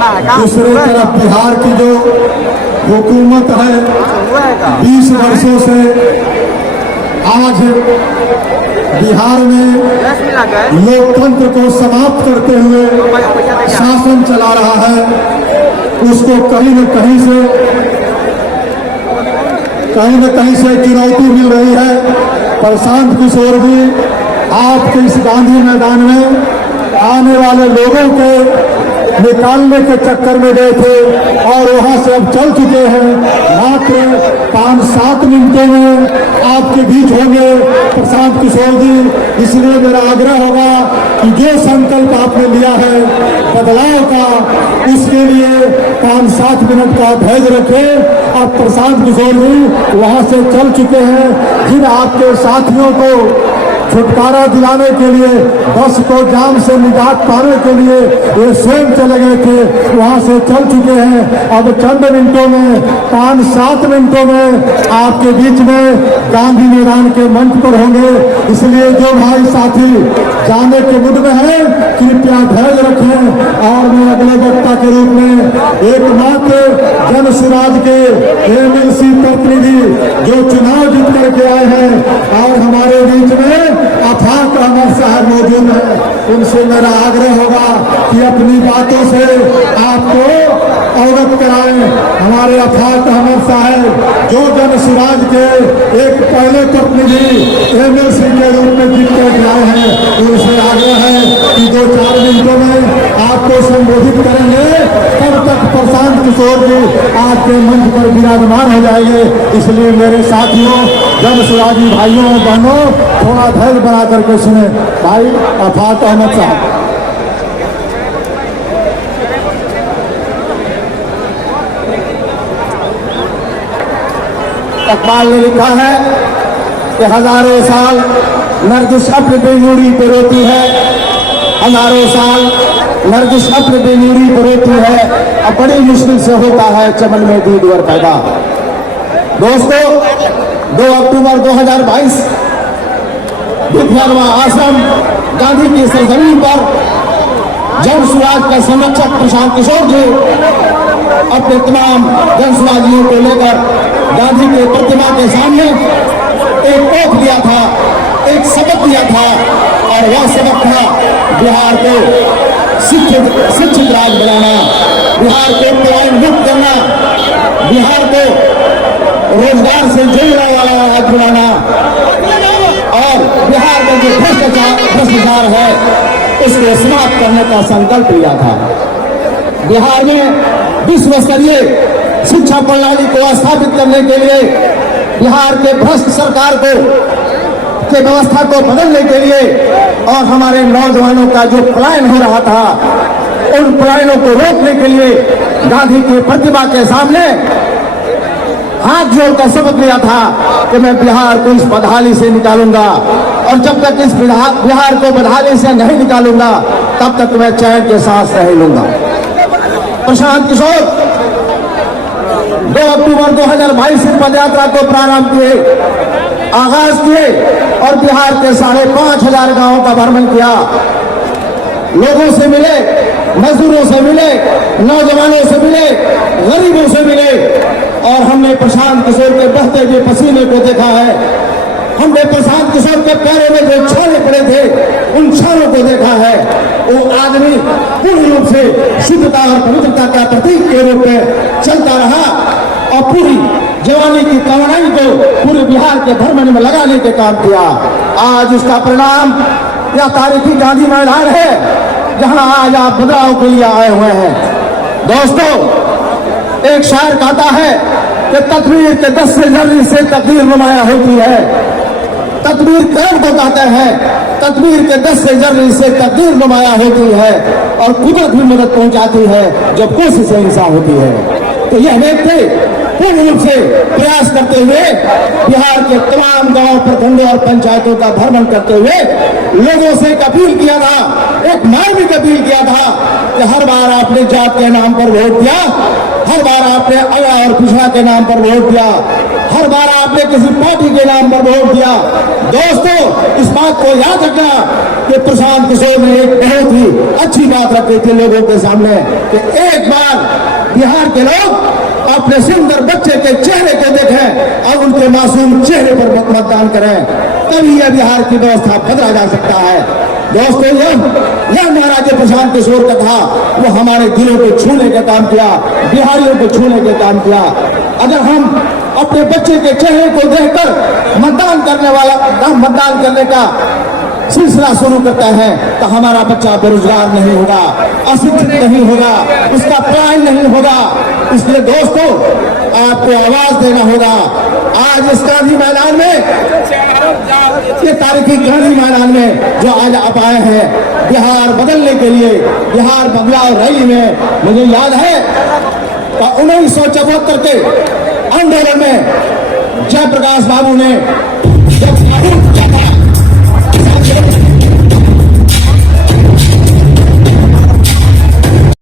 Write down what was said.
दूसरी तरफ बिहार की जो हुकूमत है 20 वर्षों से आज बिहार में लोकतंत्र को समाप्त करते हुए शासन चला रहा है, उसको कहीं न कहीं से चुनौती मिल रही है। प्रशांत किशोर भी आपके इस गांधी मैदान में आने वाले लोगों के निकालने के चक्कर में गए थे और वहां से अब चल चुके हैं। मात्र 5-7 मिनटों में आपके बीच होंगे प्रशांत किशोर जी। इसलिए मेरा आग्रह होगा कि जो संकल्प आपने लिया है बदलाव का, उसके लिए 5-7 मिनट का धैर्य रखें। अब प्रशांत किशोर जी वहां से चल चुके हैं। जिन आपके साथियों को छुटकारा दिलाने के लिए, बस को जाम से निजात पाने के लिए ये स्वयं चले गए थे, वहां से चल चुके हैं। अब चंद मिनटों में 5-7 मिनटों में आपके बीच में गांधी मैदान के मंच पर होंगे। इसलिए जो भाई साथी जाने के मुद में है कृपया धैर्य रखें। और मैं अगले वक्ता के रूप में एकमात्र जन सुराज के एमएलसी प्रतिनिधि जो चुनाव जीत करके आए हैं और हमारे बीच में अफाक अहमद साहब मौजूद है, उनसे मेरा आग्रह होगा कि अपनी बातों से आपको अवगत कराएं। हमारे अफाक अहमद साहब जो जन सुराज के एक पहले प्रतिनिधि एमएलसी के रूप में जीत कर आए हैं, उनसे आग्रह है कि 2-4 मिनटों में आपको संबोधित करेंगे। तब तक प्रशांत किशोर जी आपके मंच पर विराजमान हो जाएंगे। इसलिए मेरे साथियों, जन सुराजी भाइयों बहनों, थोड़ा धैर्य बना करके सुने। भाई अफाक अहमद साहब। इकबाल ने लिखा है कि हजारों साल नरगिस अपने बेनूरी पे रोती है, हजारों साल नरगिस अपने बेनूरी पे रोती है, अब बड़ी मुश्किल से होता है चमन में दूधवर पैदा। दोस्तों, 2 अक्टूबर 2022 विद्यानवा आश्रम गांधी की सरजमीन पर जन सुराज का संरक्षक प्रशांत किशोर जी अपने तमाम जन सुराजियों को लेकर गांधी के प्रतिमा के सामने एक टोक दिया था, एक सबक दिया था, और वह सबक था बिहार को शिक्षित राज्य बनाना, बिहार को पलायन मुक्त करना, बिहार को रोजगार से जोड़ने वाला राज्य बनाना, और बिहार का जो भ्रष्टाचार है उसको समाप्त करने का संकल्प लिया था। बिहार में विश्व स्तरीय शिक्षा प्रणाली को स्थापित करने के लिए, बिहार के भ्रष्ट सरकार के व्यवस्था को बदलने के लिए और हमारे नौजवानों का जो पलायन हो रहा था उन पलायनों को रोकने के लिए गांधी की प्रतिमा के सामने हाथ जोड़कर शपथ लिया था कि मैं बिहार को इस बदहाली से निकालूंगा, और जब तक इस बिहार को बदहाली से नहीं निकालूंगा तब तक मैं चैन के सांस नहीं लूंगा। प्रशांत किशोर 2 अक्टूबर 2022 से पदयात्रा को प्रारंभ किए, आगाज किए और बिहार के 5,500 गांवों का भ्रमण किया। लोगों से मिले, मजदूरों से मिले, नौजवानों से मिले, गरीबों से मिले, और हमने प्रशांत किशोर के बहते हुए पसीने को देखा है। हमने प्रशांत किशोर के पैरों में जो छाले पड़े थे उन छालों को देखा है। वो आदमी पूर्ण रूप से शुद्धता और पवित्रता का प्रतीक के रूप में चलता रहा और पूरी जवानी की तमन्नाई को पूरे बिहार के भ्रमण में लगाने के काम किया। आज उसका परिणाम यह तारीखी गांधी मैदान है जहां आज आप बदलाव के लिए आए हुए हैं। दोस्तों, एक शायर कहता है कि तकदीर के 10 से जर्री से तकदीर नुमाया होती है। तकदीर कर्म को कहते हैं, तकदीर के 10 से जर्री से तकदीर नुमाया होती है, और कुदरत भी मदद पहुंचाती है जब कोशिश इंसान होती है। तो यह व्यक्ति पूर्ण रूप से प्रयास करते हुए बिहार के तमाम गांव, प्रखंडों और पंचायतों का भ्रमण करते हुए लोगों से अपील किया था, एक मार्मिक अपील किया था कि हर बार आपने जात के नाम पर वोट दिया, हर बार आपने अगड़ा और पिछड़ा के नाम पर वोट दिया, हर बार आपने किसी पार्टी के नाम पर वोट दिया। दोस्तों, इस बात को याद रखना कि प्रशांत किशोर ने एक बहुत ही अच्छी बात रखी थी लोगों के सामने कि एक बार बिहार के लोग अपने सुंदर बच्चे के चेहरे को देखें और उनके मासूम चेहरे पर मतदान करें, तभी यह बिहार की व्यवस्था बदला जा सकता है। दोस्तों, यह महाराज प्रशांत किशोर का था, वो हमारे दिलों को छूने का काम किया, बिहारियों को छूने का काम किया। अगर हम अपने बच्चे के चेहरे को देखकर मतदान करने का सिलसिला शुरू करता है तो हमारा बच्चा बेरोजगार नहीं होगा, अशिक्षित नहीं होगा, उसका पढ़ाई नहीं होगा। इसलिए दोस्तों, आपको आवाज देना होगा। आज इस गांधी मैदान में, ये तारीखी गांधी मैदान में जो आज आप आए हैं बिहार बदलने के लिए, बिहार बदलाव रैली में, मुझे याद है 1974 के आंदोलन में जयप्रकाश बाबू ने जब